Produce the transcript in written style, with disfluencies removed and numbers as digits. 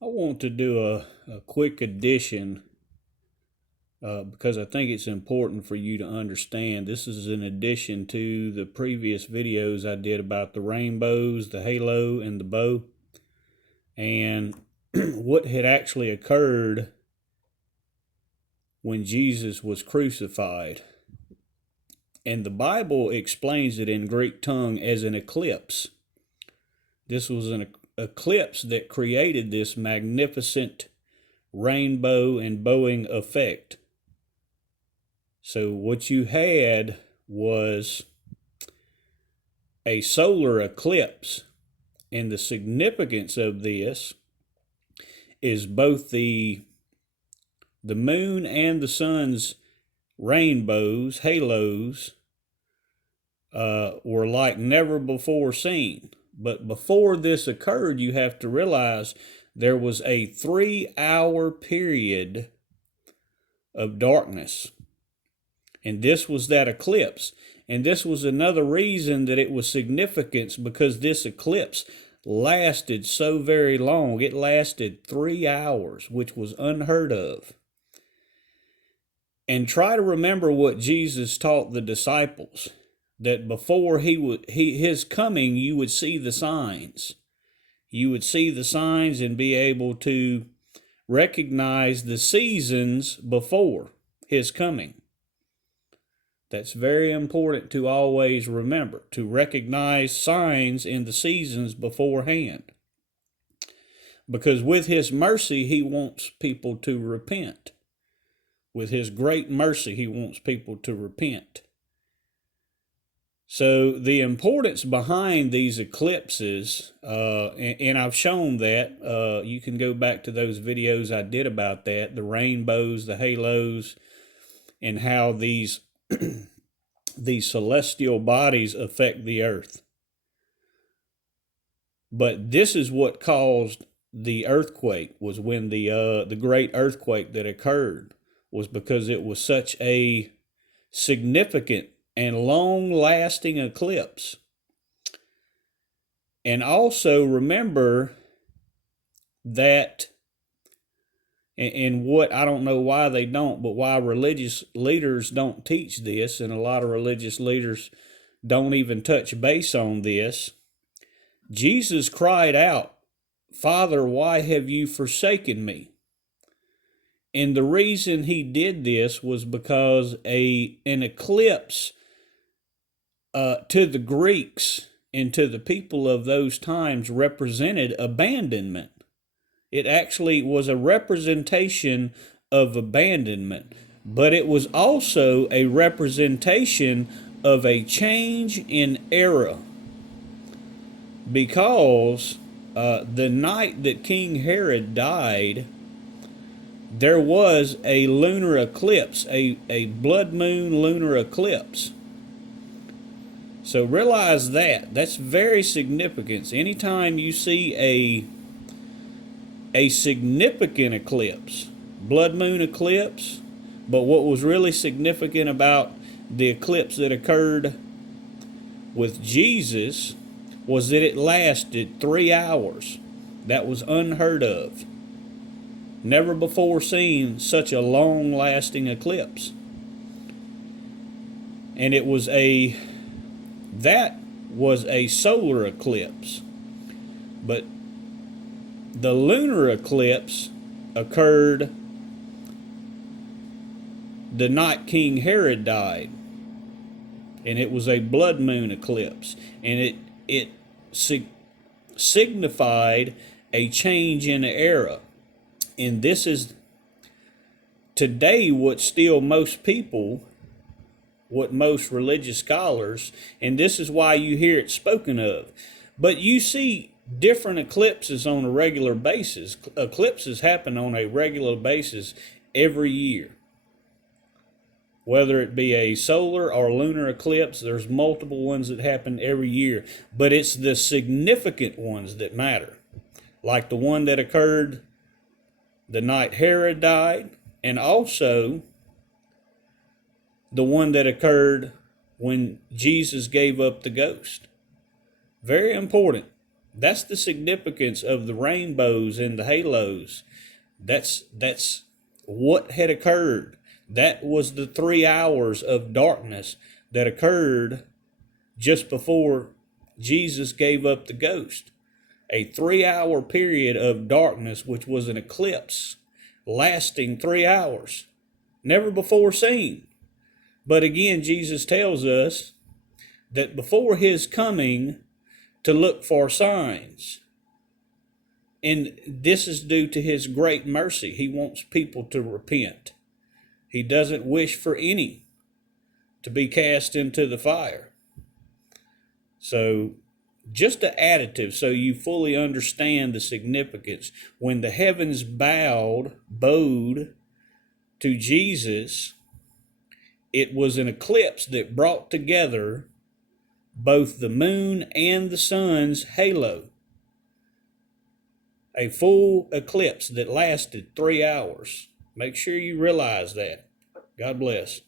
I want to do a quick addition because I think it's important for you to understand. This is in addition to the previous videos I did about the rainbows, the halo, and the bow, and what had actually occurred when Jesus was crucified. And the Bible explains it in Greek tongue as an eclipse. This was an eclipse that created this magnificent rainbow and bowing effect. So what you had was a solar eclipse, and the significance of this is both the moon and the sun's rainbows, halos, were like never before seen. But before this occurred, you have to realize there was a 3-hour period of darkness. And this was that eclipse. And this was another reason that it was significant, because this eclipse lasted so very long. It lasted 3 hours, which was unheard of. And try to remember what Jesus taught the disciples, that before his coming, you would see the signs. You would see the signs and be able to recognize the seasons before his coming. That's very important to always remember, to recognize signs in the seasons beforehand. Because with his mercy, he wants people to repent. With his great mercy, he wants people to repent. So the importance behind these eclipses, and I've shown that, you can go back to those videos I did about that, the rainbows, the halos, and how these celestial bodies affect the earth. But this is what caused the earthquake, was when the great earthquake that occurred, was because it was such a significant and long-lasting eclipse. And also remember that, and what, I don't know why they don't, but why religious leaders don't teach this, and a lot of religious leaders don't even touch base on this. Jesus cried out, "Father, why have you forsaken me?" And the reason he did this was because an eclipse to the Greeks and to the people of those times represented abandonment. It actually was a representation of abandonment, but it was also a representation of a change in era. Because the night that King Herod died, there was a lunar eclipse, a blood moon lunar eclipse. So realize that. That's very significant. Anytime you see a significant eclipse, blood moon eclipse, but what was really significant about the eclipse that occurred with Jesus was that it lasted 3 hours. That was unheard of. Never before seen such a long-lasting eclipse. And that was a solar eclipse. But the lunar eclipse occurred the night King Herod died. And it was a blood moon eclipse. And it signified a change in the era. And this is today what still most people, what most religious scholars, and this is why you hear it spoken of. But you see different eclipses on a regular basis. Eclipses happen on a regular basis every year. Whether it be a solar or lunar eclipse, there's multiple ones that happen every year. But it's the significant ones that matter. Like the one that occurred the night Herod died, and also the one that occurred when Jesus gave up the ghost. Very important. That's the significance of the rainbows and the halos. That's what had occurred. That was the 3 hours of darkness that occurred just before Jesus gave up the ghost. A 3 hour period of darkness, which was an eclipse lasting 3 hours. Never before seen. But again, Jesus tells us that before his coming, to look for signs. And this is due to his great mercy. He wants people to repent. He doesn't wish for any to be cast into the fire. So, just an additive so you fully understand the significance. When the heavens bowed to Jesus, it was an eclipse that brought together both the moon and the sun's halo. A full eclipse that lasted 3 hours. Make sure you realize that. God bless.